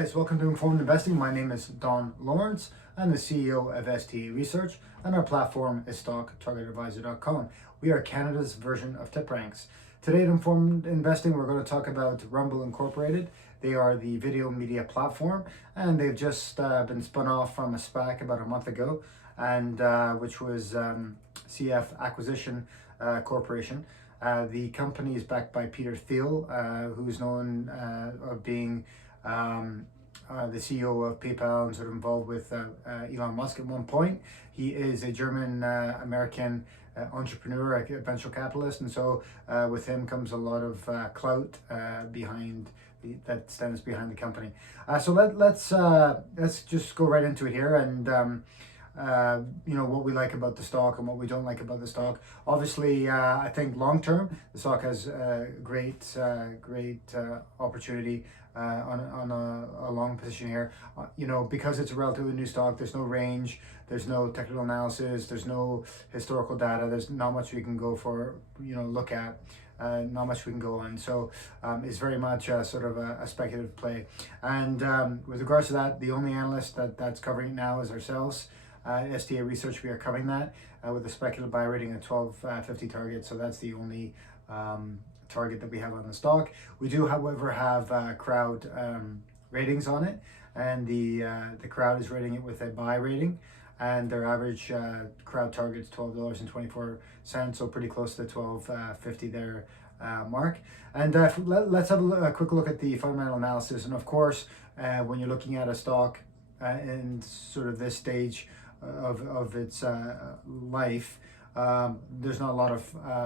Guys, welcome to Informed Investing. My name is Don Lawrence. I'm the CEO of STA Research, and our platform is stocktargetadvisor.com. We are Canada's version of TipRanks. Today at Informed Investing, we're going to talk about RUM Incorporated. They are the video media platform, and they've just been spun off from a SPAC about a month ago, and which was CF Acquisition Corporation. The company is backed by Peter Thiel, who's known of being the CEO of PayPal and sort of involved with Elon Musk at one point. He is a German American entrepreneur, a venture capitalist, and so with him comes a lot of clout that stands behind the company. So let's just go right into it here, and what we like about the stock and what we don't like about the stock. Obviously, I think long term the stock has great opportunity on a long position here. Because it's a relatively new stock, there's no range, there's no technical analysis, there's no historical data, there's not much we can go for, look at. Not much we can go on, so it's very much sort of a speculative play. And with regards to that, the only analyst that's covering it now is ourselves. STA Research, we are covering that with a speculative buy rating of 12.50 target, so that's the only target that we have on the stock. We do, however, have crowd ratings on it, and the crowd is rating it with a buy rating, and their average crowd target is $12.24, so pretty close to the 12.50 there mark. And let's have a quick look at the fundamental analysis. And of course, when you're looking at a stock in sort of this stage of its life, there's not a lot of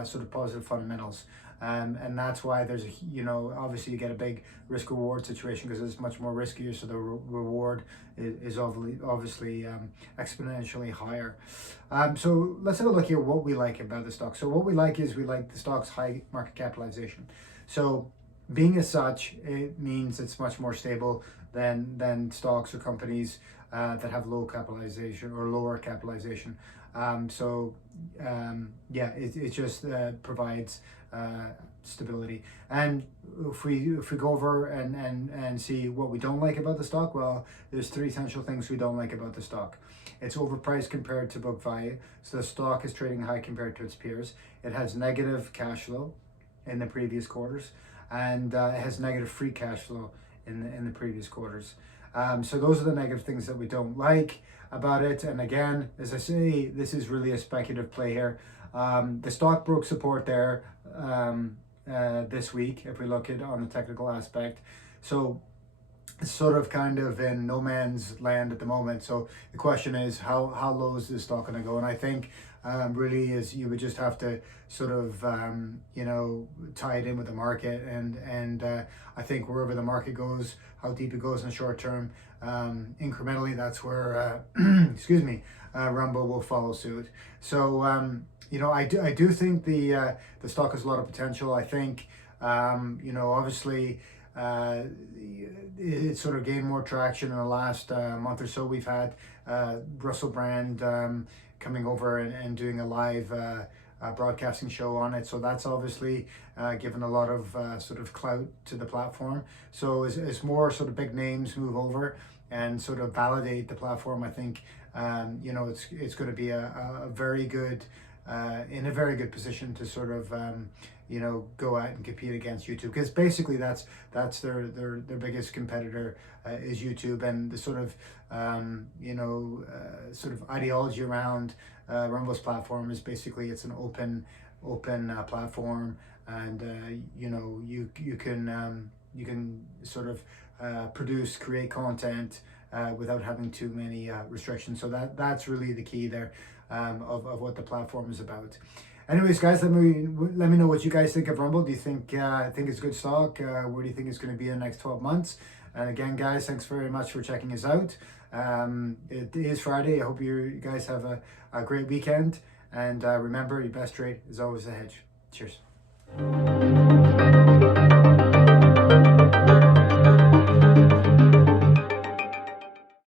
sort of positive fundamentals, and that's why there's obviously you get a big risk reward situation because it's much more riskier, so the reward is obviously exponentially higher. So let's have a look here what we like about the stock. So what we like is we like the stock's high market capitalization. So being as such, it means it's much more stable than stocks or companies that have low capitalization or lower capitalization. It just provides stability. And if we go over and see what we don't like about the stock, well, there's three essential things we don't like about the stock. It's overpriced compared to book value, so the stock is trading high compared to its peers. It has negative cash flow in the previous quarters, and it has negative free cash flow in the previous quarters. So those are the negative things that we don't like about it. And again, as I say, this is really a speculative play here. The stock broke support there this week, if we look at on the technical aspect. So it's sort of kind of in no man's land at the moment. So the question is, how low is this stock going to go? And I think really is you would just have to sort of tie it in with the market, and I think wherever the market goes, how deep it goes in the short term, incrementally, that's where Rumble will follow suit. So I do think the stock has a lot of potential. I think obviously it sort of gained more traction in the last month or so. We've had Russell Brand coming over and doing a live broadcasting show on it, so that's obviously given a lot of sort of clout to the platform. So as more sort of big names move over and sort of validate the platform, I think it's going to be a very good in a very good position to sort of go out and compete against YouTube, because basically that's their biggest competitor is YouTube, and the sort of sort of ideology around Rumble's platform is basically it's an open platform, and you can sort of create content without having too many restrictions. So that's really the key there of what the platform is about. Anyways, guys, let me know what you guys think of Rumble. Do you think it's a good stock? Where do you think it's going to be in the next 12 months? And again, guys, thanks very much for checking us out. It is Friday. I hope you guys have a great weekend. And remember, your best trade is always a hedge. Cheers.